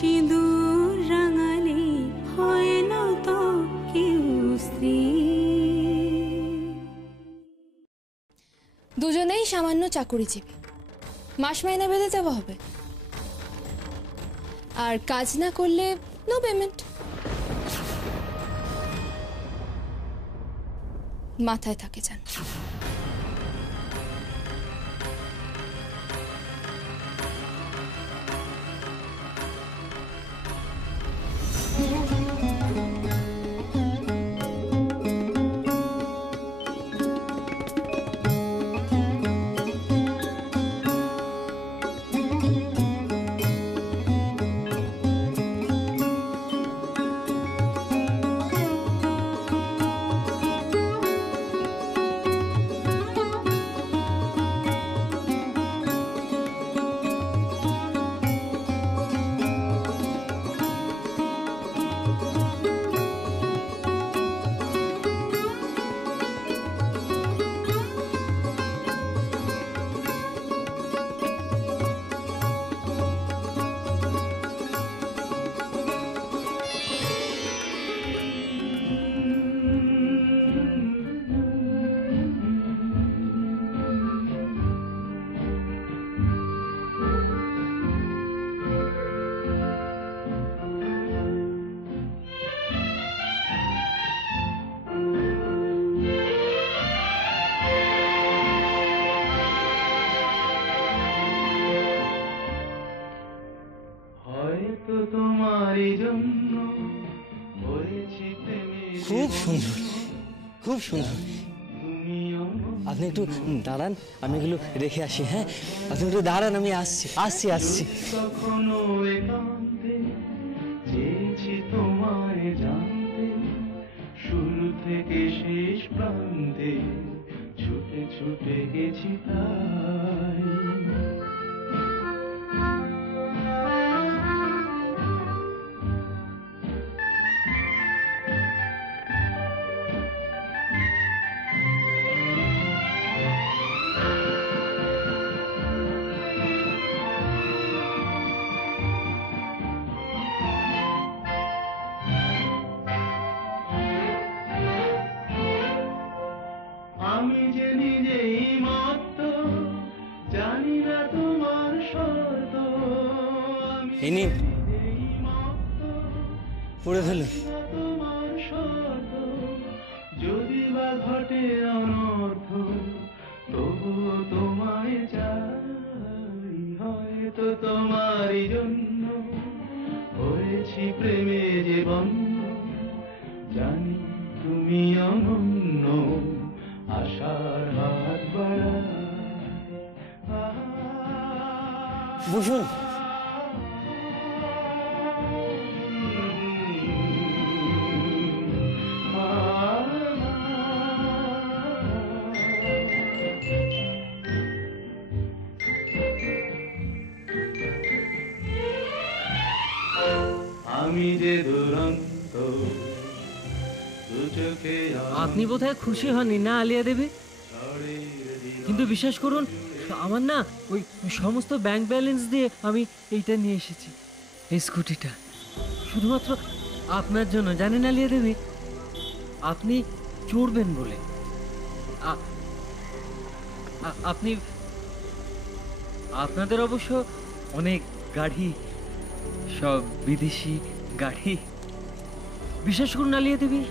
সিঁদুর রাঙালে হয় না তো কেউ স্ত্রী। দুজনেই সামান্য চাকুরিজীবী, মাস মাইনে বেঁধে দেওয়া হবে, আর কাজ না করলে নো পেমেন্ট। মাথায় থাকে যান। খুব সুন্দর, খুব সুন্দর। আপনি একটু দাঁড়ান, আমি এগুলো রেখে আসি। হ্যাঁ, আপনি একটু দাঁড়ান, আমি আসছি আসছি আসছি। তোমায় জানতে শুরু থেকে শেষ প্রান্তে ছুটে ছুটে গেছি তাই। আমি যে নিজেই মত্ত, জানি না তোমার শর্ত। ইনি পড়ে ফেলুন। তোমার শর্ত যদি বা ঘটে অনর্থ, তবুও তোমায় চাই। হয়তো তোমারই জন্য হয়েছি প্রেমে যে বন্ধ, জানি তুমি অনন্য আশার হাত বাড়ায়। বসুন। আমি যে দুরন্ত, আপনি বোধহয় খুশি হননি না আলিয়া দেবী? কিন্তু বিশ্বাস করুন, আমার না ওই সমস্ত ব্যাংক ব্যালেন্স দিয়ে আমি এইটা নিয়ে এসেছি, এই স্কুটিটা, শুধুমাত্র আপনার জন্য। জানেন আলিয়া দেবী, আপনি চড়বেন বলে। আপনি, আপনাদের অবশ্য অনেক গাড়ি, সব বিদেশি গাড়ি। বিশ্বাস করুন আলিয়া দেবী,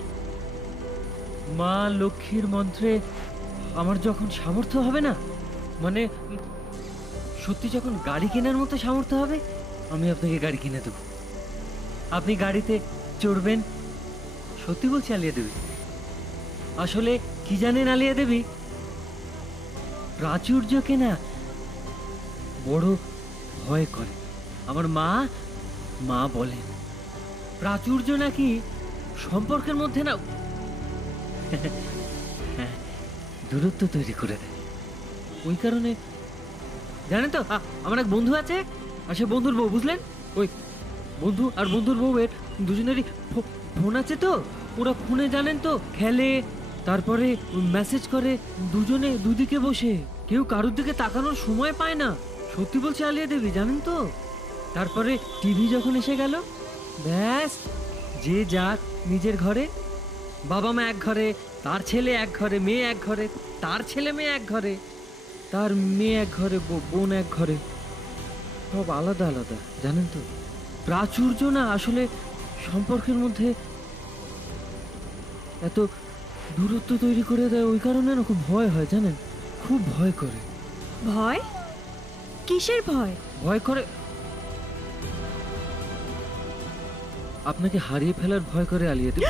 মা লক্ষ্মীর মন্ত্রে আমার যখন সামর্থ্য হবে না, মানে সত্যি যখন গাড়ি কেনার মতো সামর্থ্য হবে, আমি আপনাকে গাড়ি কিনে দেব। আপনি গাড়িতে চড়বেন। সত্যি বলছি আলিয়া দেবী। আসলে কি জানেন আলিয়া দেবী, প্রাচুর্যকে না বড় ভয় করে। আমার মা বলেন প্রাচুর্য নাকি সম্পর্কের মধ্যে না দূরত্ব তৈরি করে দেয়। ওই কারণে জানেন তো, আমার এক বন্ধু আছে, আর সে বন্ধুর বউ, বুঝলেন, ওই বন্ধু আর বন্ধুর বউয়ের দুজনেরই ফোন আছে, তো ওরা ফোনে জানেন তো খেলে, তারপরে মেসেজ করে, দুজনে দুদিকে বসে, কেউ কারোর দিকে তাকানোর সময় পায় না। সত্যি বলছে আলিয়া দেবী, জানেন তো। তারপরে টিভি যখন এসে গেল, ব্যাস যে যার নিজের ঘরে, বাবা মা এক ঘরে, তার ছেলে এক ঘরে, মেয়ে এক ঘরে, তার ছেলে মেয়ে এক ঘরে, তার মেয়ে এক ঘরে, বোন এক ঘরে, সব আলাদা আলাদা। জানেন তো, প্রাচুর্য না আসলে সম্পর্কের মধ্যে এত দূরত্ব তৈরি করে দেয়। ওই কারণে না খুব ভয় হয়, জানেন, খুব ভয় করে। ভয়? কিসের ভয়? ভয় করে আপনাকে হারিয়ে ফেলার ভয় করে আলিয়াতে।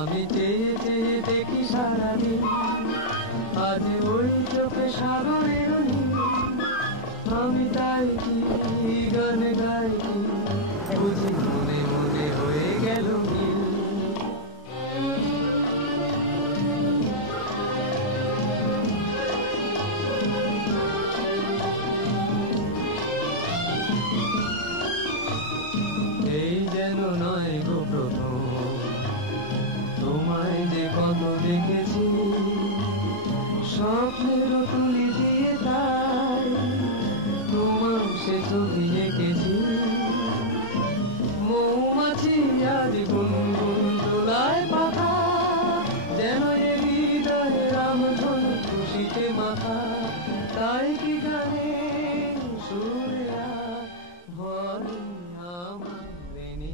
আমি চেয়ে চেয়ে দেখি সারাদিন, আজ ওই চোখে সাগরের নীল। আমি তাই কি গান গাই কি, বুঝি মনে মনে হয়ে গেল মিল। এই যেন নয় গো প্রথম, তোমায় যে কত দেখেছি, স্বপ্নের তুলি দিয়ে তাই তোমার সে ছবি এঁকেছি। মৌমাছি আজ গুনগুন দোলায় পাখা, যেন এ হৃদয়ে রামধন খুশিতে মাথা। তাই কি গানে সুরে ভরে আমার বেনি।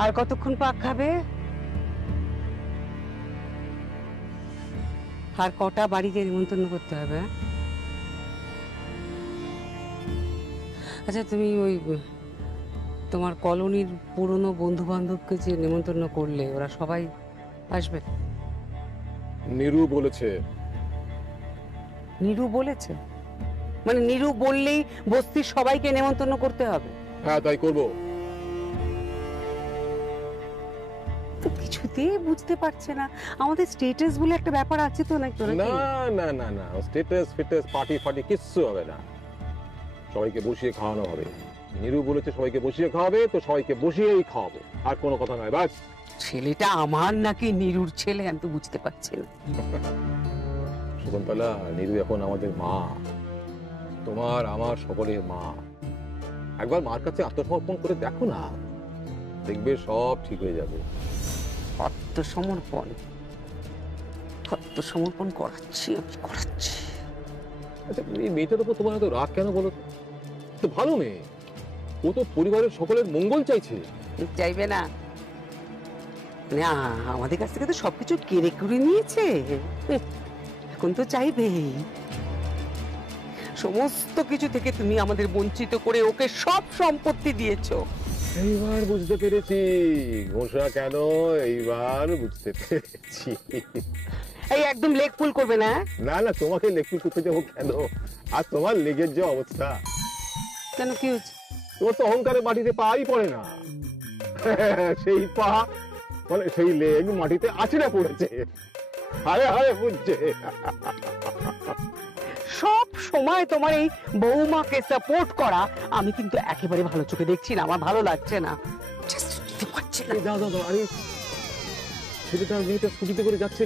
আর কতক্ষণ পাক খাবে? আর কটা বাড়িতে নিমন্ত্রণ করতে হবে? আচ্ছা, তুমি ওই তোমার কলোনির পুরনো বন্ধু বান্ধবকে যে নিমন্ত্রণ করলে, ওরা সবাই আসবে? নীরু বলেছে। নীরু বলেছে? মানে নীরু বললেই বস্তির সবাইকে নিমন্ত্রণ করতে হবে? হ্যাঁ, তাই করবো। তো কিছুতেই বুঝতে পারছে না, আমাদের স্ট্যাটাস বলে একটা ব্যাপার আছে তো নাকি? না না না না, স্ট্যাটাস ফিটাস পার্টি ফার্টি কিচ্ছু হবে না, সবাইকে বসিয়ে খাওয়ানো হবে। নীরু বলেছে সবাইকে বসিয়ে খাওয়াবে, তো সবাইকে বসিয়েই খাওয়াবো, আর কোনো কথা নয়। বাস। ছেলেটা আমার নাকি নীরুর ছেলে, আমি তো বুঝতে পারছি না। শকুন্তলা, নীরু এখন আমাদের মা, তোমার আমার সকলের মা। একবার মার কাছে আত্মসমর্পণ করে দেখো না, দেখবে সব ঠিক হয়ে যাবে। আত্মসমর্পণ? আত্মসমর্পণ করাচ্ছি আমি, করাচ্ছি। আচ্ছা, এই মেয়েটার উপর তোমার এত রাগ কেন বলো তো? ভালো মেয়ে, ও তো পরিবারের সকলের মঙ্গল চাইছে। চাইবে না? মানে আমাদের কাছ থেকে তো সবকিছু কেড়ে কুড়ে নিয়েছে, এখন তো চাইবেই। সমস্ত কিছু থেকে তুমি আমাদের বঞ্চিত করে ওকে সব সম্পত্তি দিয়েছো। এইবার বুঝতে পেরেছি ঘোষা কেন, এইবার বুঝতে পেরেছি। এই একদম লেগ পুল করবে না। না না, তোমাকে লেগ পুল করতে যাবো কেন? আর তোমার লেগের যে অবস্থা। কেন, কি হচ্ছে? তোমার তো অহংকারে মাটিতে পাই পড়ে না, সেই পা মানে সেই লেগ মাটিতে আছড়ে পড়েছে। হায় হায় বুঝছে। সব সময় তোমার এই বৌমাকে সাপোর্ট করা আমি কিন্তু একেবারে ভালো চোখে দেখছি না, আমার ভালো লাগছে না। দাও দাও দাও, আরে ছেলেটা মেয়েটা স্কুটিতে করে যাচ্ছে,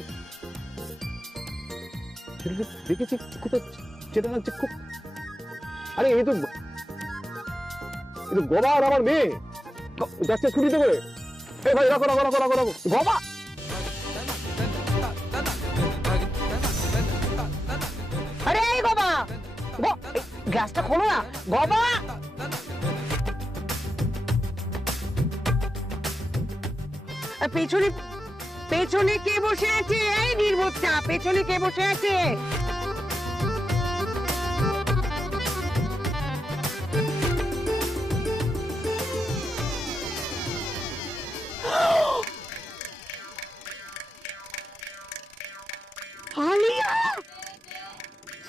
ছেলেটা দেখেছি কোথাও চেনা লাগছে খুব। আরে এই তো গবা আর আমার মেয়ে যাচ্ছে স্কুটিতে করে। এই ভাই, রাখো রাখো রাখো রাখো রাখো। গবা, আরে এই গবা, গ্লাসটা খোলো না গবা। পেছনে পেছনে কে বসে আছে? এই নির্বোধটা, পেছনে কে বসে আছে? আলিয়া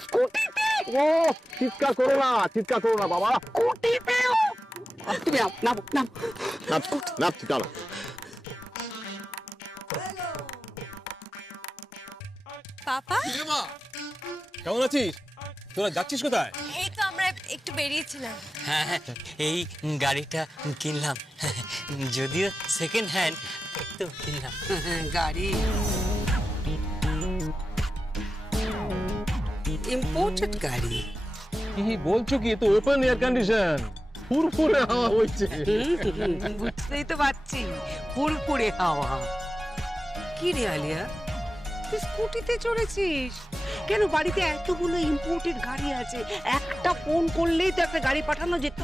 স্কুটিতে! ও চিৎকার করো না, চিৎকার করো না বাবা। স্কুটিতে! তুমি নাম নাম নাম নাম চিৎকার। পাপা কেমন আছিস? তোরা যাচ্ছিস কোথায়? এই তো আমরা একটু বেরিয়েছিলাম। হ্যাঁ হ্যাঁ, এই গাড়িটা কিনলাম, যদিও সেকেন্ড হ্যান্ড, একটু কিনলাম। গাড়ি ইম্পোর্টেড গাড়ি? কি বলছো কি? তো ওপেন এয়ার কন্ডিশন, ফুরফুরে হাওয়া হচ্ছে। বুঝতেই তো পারছি, ফুরফুরে হাওয়া। কি রে আলিয়া, তুই স্কুটিতে চড়েছিস কেন? বাড়িতে এতগুলো ইম্পোর্টেড গাড়ি আছে, একটা ফোন করলেই তো একটা গাড়ি পাঠানো যেত।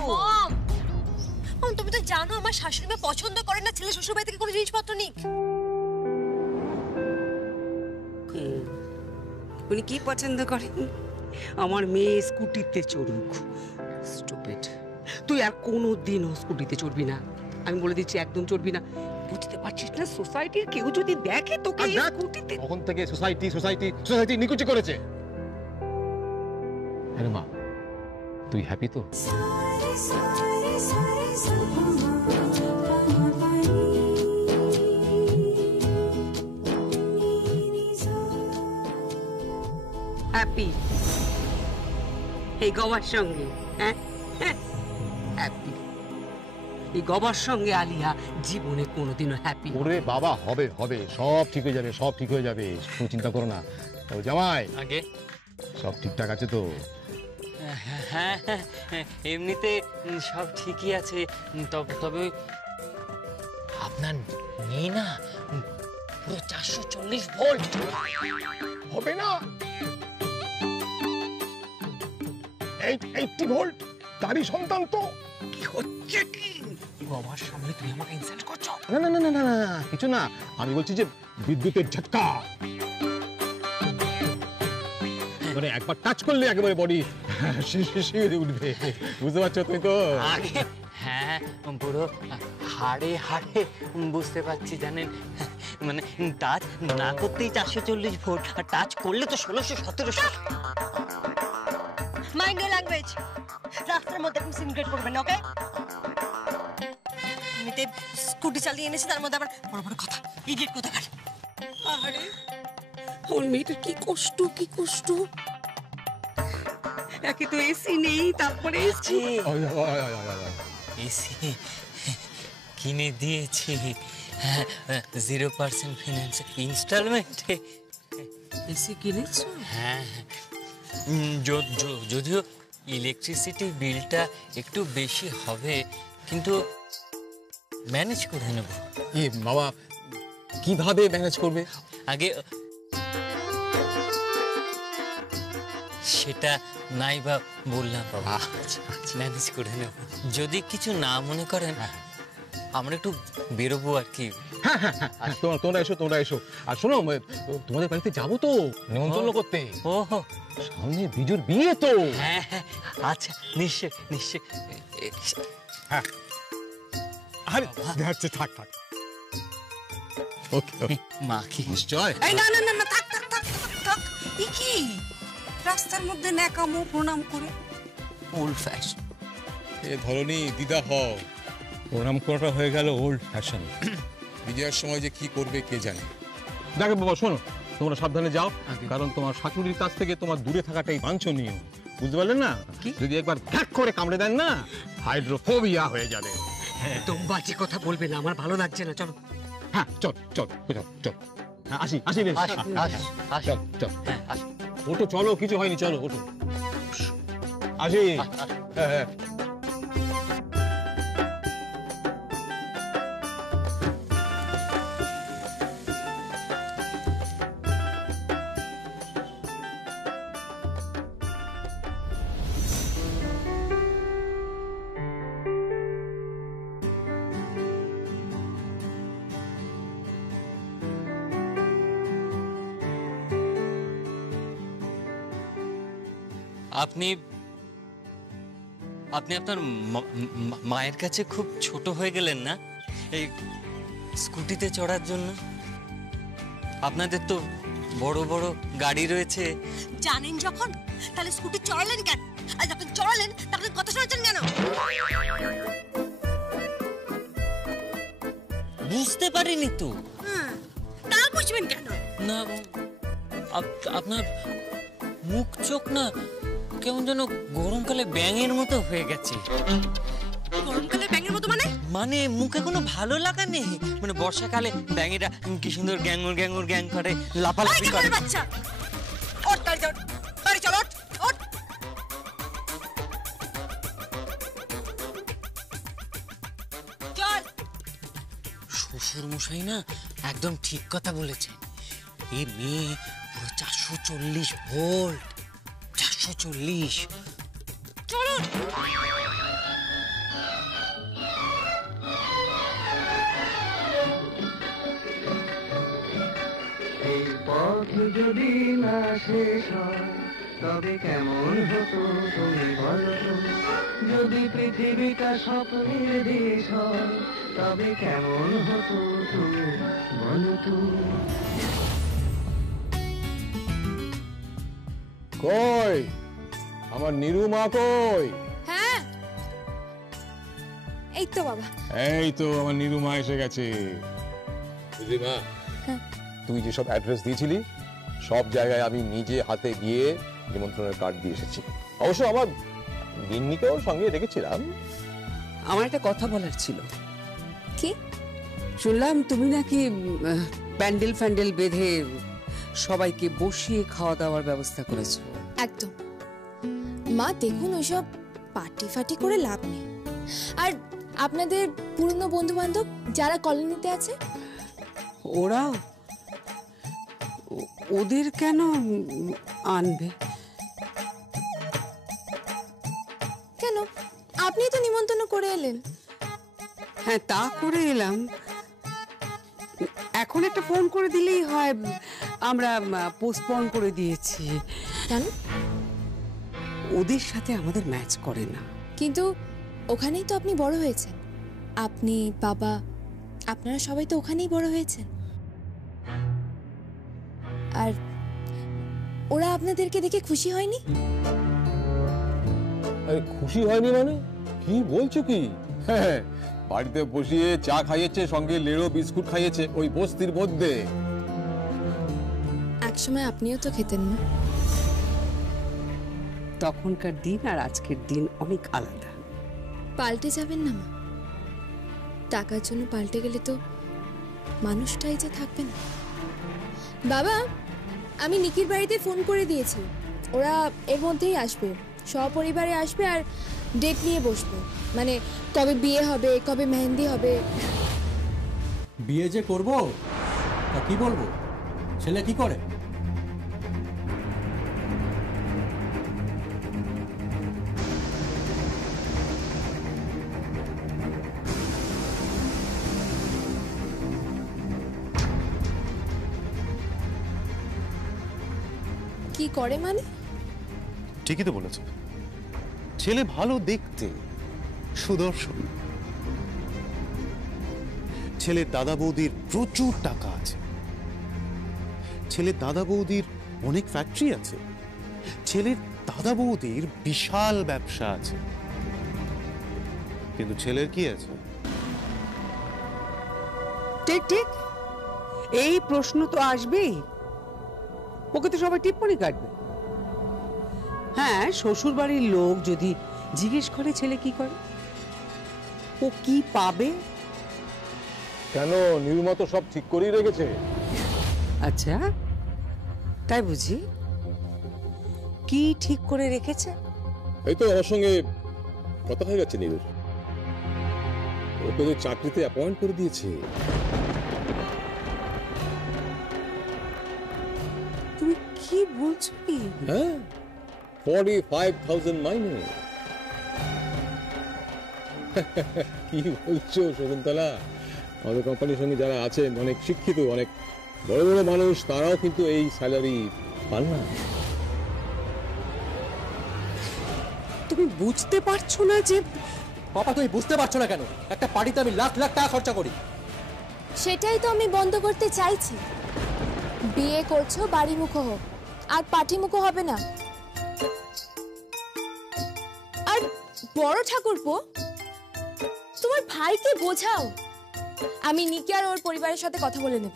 তুমি তো জানো আমার শাশুড়ি মা পছন্দ করে না ছেলে শ্বশুর বাড়ি থেকে কোনো জিনিসপত্র নিক। উনি কি পছন্দ করেন? আমার মেয়ে স্কুটিতে চড়ুক। স্টুপিড। তুই আর কোনোদিনও স্কুটিতে চড়বি না, আমি বলে দিচ্ছি, একদম চড়বি না। বুঝতে পারছিস না, সোসাইটির কেউ যদি দেখে তোকে স্কুটিতে। তখন থেকে সোসাইটি নিকুচি করেছে। আরে মা, তুই হ্যাপি তো? হ্যাপি এই গবার সঙ্গে? হ্যাঁ হ্যাপি এই গবার সঙ্গে আলিয়া জীবনে কোনোদিনও হ্যাপি? ওরে বাবা, হবে হবে, সব ঠিক হয়ে যাবে, সব ঠিক হয়ে যাবে, কোনো চিন্তা করো না। তো জামাই, আগে সব ঠিকঠাক আছে তো? হ্যাঁ হ্যাঁ, এমনিতে সব ঠিকই আছে, তবে আপনার নেই না পুরো 440 ভোল্ট। হবে না, 80 ভোল্ট। তারই সন্তান তো। কি হচ্ছে কি? গবার সামনে তুই আমাকে ইনসাল্ট করছো? না না না না না, কিছু না, আমি বলছি যে বিদ্যুতের ঝটকা, মানে একবার টাচ করলে একেবারে বডি শিউরে উঠবে, বুঝতে পারছো তুমি তো? আগে হ্যাঁ, পুরো হাড়ে হাড়ে বুঝতে পারছি, জানেন, মানে টাচ না করতেই 440 ভোল্ট, আর টাচ করলে তো 1600-1700। Mind your language. রাস্তার মধ্যে আপনি সিনক্রেট করবেন, ওকে? এমনিতে স্কুটি চালিয়ে এনেছি, তার মধ্যে আবার বড় বড় কথা, ইডিয়েট কোথাকার। আরে ওর মেয়েটার কি কষ্ট, কি কষ্ট। একে তো এসি নেই, তারপরে এসি। এসি কিনে দিয়েছি 0% ফিনান্স ইনস্টলমেন্টে। এসি কিনেছো? হ্যাঁ, যদিও ইলেকট্রিসিটি বিলটা একটু বেশি হবে, কিন্তু ম্যানেজ করে নেব। বাবা, কিভাবে ম্যানেজ করবে? আগে সেটা নাই বা বললাম, বাবা, ম্যানেজ করে নেব। যদি কিছু না মনে করেন, আমরা একটু বেরোবো আর কি। তোমরা এসো। আর শোনো, তোমাদের বাড়িতে যাবো তো নিমন্ত্রণ করতে। ওহো, সামনে বিজুর বিয়ে তো। হ্যাঁ হ্যাঁ, আচ্ছা, নিশ্চয়। হ্যাঁ, আরে যাচ্ছে, থাক। ওকে, মা কি নিশ্চয়। এই না, থাক। ই কি রাস্তার মধ্যে ন্যাকামো প্রণাম করে? Old fashion. এ ধরনী দিদা হও, প্রণাম করাটা হয়ে গেল ওল্ড ফ্যাশন। বিজয়ের সময় যে কি করবে কে জানে। দেখো বাবা, শোনো, তোমরা সাবধানে যাও, কারণ তোমার শাশুড়ির কাছ থেকে তোমার দূরে থাকাটাই বাঞ্ছনীয়, বুঝতে পারলেন না? যদি একবার ধ্যাক করে কামড়ে দেন না, হাইড্রোফোবিয়া হয়ে যাবে। একদম বাজে কথা বলবে না, আমার ভালো লাগছে না। চলো। হ্যাঁ, চল। হ্যাঁ, আসি রে। চল। ওটো, চলো, কিছু হয়নি, চলো, ওটো। আসি। হ্যাঁ। আপনি আপনার মায়ের কাছে খুব ছোট হয়ে গেলেন না এই স্কুটিতে চড়ার জন্য? আপনাদের তো বড় বড় গাড়ি রয়েছে। জানেন যখন, তাহলে স্কুটি চড়ালেন কেন? আর যখন চড়ালেন তখন কথা শোনাচ্ছেন কেন? বুঝতে পারিনি তো। তা বুঝবেন কেন? না, আপনার মুখ চোখ না কেমন যেন গরমকালে ব্যাঙের মতো হয়ে গেছে। গরমকালে ব্যাঙের মতো মানে? মানে মুখে কোনো ভালো লাগা নেই, মানে বর্ষাকালে ব্যাঙেরা কি সুন্দর গ্যাঙ্গুর গ্যাঙ্গুর গ্যাং করে, লাফালাফি করে। বাচ্চা ওঠ, তাড়ি চল, তাড়ি চল, ওঠ ওঠ। চল। শ্বশুর মশাই না একদম ঠিক কথা বলেছেন। এই মেয়ে পুরো 440 ভোল্ট, 440। চলুন। এই পথ যদি না শেষ হয় তবে কেমন হতো তুমি বলো তো? যদি পৃথিবীটা স্বপ্নের দেশ হয় তবে কেমন হতো তুমি বলো তো? কই আমার নিরুমা কই? হ্যাঁ এই তো বাবা। এই তো আমার নিরুমা এসে গেছে। মা, তুই যেসব অ্যাড্রেস দিয়েছিলি সব জায়গায় আমি নিজে হাতে গিয়ে নিমন্ত্রণের কার্ড দিয়ে এসেছি। অবশ্য আমার গিন্নিকেও সঙ্গে রেখেছিলাম। আমার একটা কথা বলার ছিল। কি? শুনলাম তুমি নাকি প্যান্ডেল ফ্যান্ডেল বেঁধে সবাইকে বসিয়ে খাওয়া দাওয়ার ব্যবস্থা করেছো। একদম। মা দেখুন, ওইসব পার্টি ফাটি করে লাভ নেই। আর আপনাদের পুরনো বন্ধু বান্ধব যারা কলোনিতে আছে, ওদের কেন আনবে? কেন? আপনি তো নিমন্ত্রণ করে এলেন। হ্যাঁ, তা করে এলাম। এখন একটা ফোন করে দিলেই হয়। আমরা পোস্টপোন করে দিয়েছি। কেন? ওদের সাথে আমাদের ম্যাচ করে না। কিন্তু ওখানেই তো আপনি বড় হয়েছেন। আপনি, বাবা, আপনারা সবাই তো ওখানেই বড় হয়েছেন। আর ওরা আপনাদেরকে দেখে খুশি হয়নি? আরে খুশি হয়নি মানে? কি বলছো কি? হ্যাঁ, বাড়িতে বসিয়ে চা খাইয়েছে, সঙ্গে লেড়ো বিস্কুট খাইয়েছে ওই বস্তির মধ্যে। একসময় আপনিও তো খেতেন না? তখনকার দিন আর আজকের দিন অনেক আলাদা। পাল্টে যাবেন না মা। টাকার জন্য পাল্টে গেলে তো মানুষটাই যে থাকবে না। বাবা, আমি নিকির বাড়িতে ফোন করে দিয়েছি। ওরা এর মধ্যেই আসবে, সপরিবারে আসবে আর ডেট নিয়ে বসবে। মানে কবে বিয়ে হবে, কবে মেহেন্দি হবে। বিয়ে যে করবো তা কি বলবো? ছেলে কি করে? কি করে মানে? ঠিকই তো বলেছে। ছেলে ভালো দেখতে, সুদর্শন। ছেলের দাদা বৌদির প্রচুর টাকা আছে। ছেলের দাদা বৌদির অনেক ফ্যাক্টরি আছে। ছেলের দাদা বৌদির বিশাল ব্যবসা আছে। কিন্তু ছেলের কি আছে? ঠিক ঠিক, এই প্রশ্ন তো আসবেই। ওকে তো সবাই টিপ্পনি কাটবে। হ্যাঁ, শ্বশুর বাড়ির লোক যদি জিজ্ঞেস করে ছেলে কি করে, ও কি পাবে। কেন, নিরুমা তো সব ঠিক করেই রেখেছে। আচ্ছা, তাই বুঝি? কি ঠিক করে রেখেছে? এই তো আমার সঙ্গে কথা হয়ে গেছে নীরুর। ওকে তো চাকরিতে অ্যাপয়েন্ট করে দিয়েছে। তুমি কি বলছো কি? হ্যাঁ, 45,000 মাইনে। কি বলছো শকুন্তলা? আমাদের কোম্পানির সঙ্গে যারা আছেন অনেক শিক্ষিত, অনেক বড় বড় মানুষ, তারাও কিন্তু এই স্যালারি পান না। তুমি বুঝতে পারছো না যে? বাবা, তুমি বুঝতে পারছো না কেন? একটা পার্টিতে আমি লাখ লাখ টাকা খরচা করি। সেটাই তো আমি বন্ধ করতে চাইছি। বিয়ে করছো, বাড়ি মুখো হোক, আর পার্টি মুখো হবে না। আর বড় ঠাকুরপো, তোমার ভাইকে বোঝাও। আমি নিকি আর ওর পরিবারের সাথে কথা বলে নেব।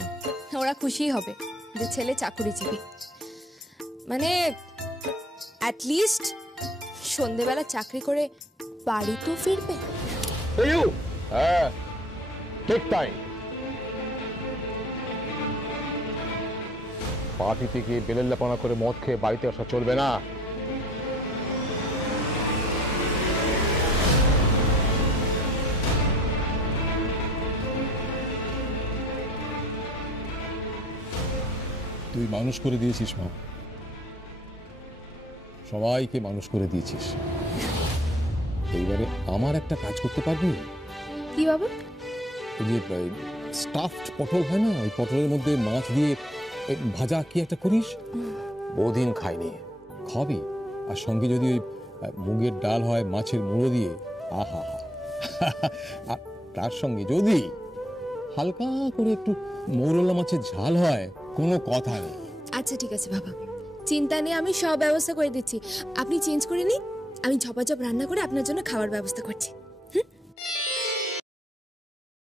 ওরা খুশি হবে যে ছেলে চাকুরিজীবী। মানে অ্যাট লিস্ট সন্ধেবেলা চাকরি করে বাড়ি তো ফিরবে। হ্যাঁ ঠিক টাইম। পার্টি থেকে বেলেল্লাপনা করে মদ খেয়ে বাড়িতে আসা চলবে না। তুই মানুষ করে দিয়েছিস মা, সবাইকে মানুষ করে দিয়েছিস। এইবারে আমার একটা কাজ করতে পারবি? কি বাবা? ওই যে স্টাফড পটল হয় না, ওই পটলের মধ্যে মাছ দিয়ে ভাজা কি একটা করিস, বহুদিন খাইনি, খাবি। আর সঙ্গে যদি ওই মুগের ডাল হয় মাছের মুড়ো দিয়ে, আহা হা। আর তার সঙ্গে যদি হালকা করে একটু মৌরলা মাছের ঝাল হয়, কোনো কথা নেই। আচ্ছা ঠিক আছে বাবা, চিন্তা নেই, আমি সব ব্যবস্থা করে দিচ্ছি। আপনি চেঞ্জ করে নিন, আমি ঝপাঝপ রান্না করে আপনার জন্য খাবার ব্যবস্থা করছি।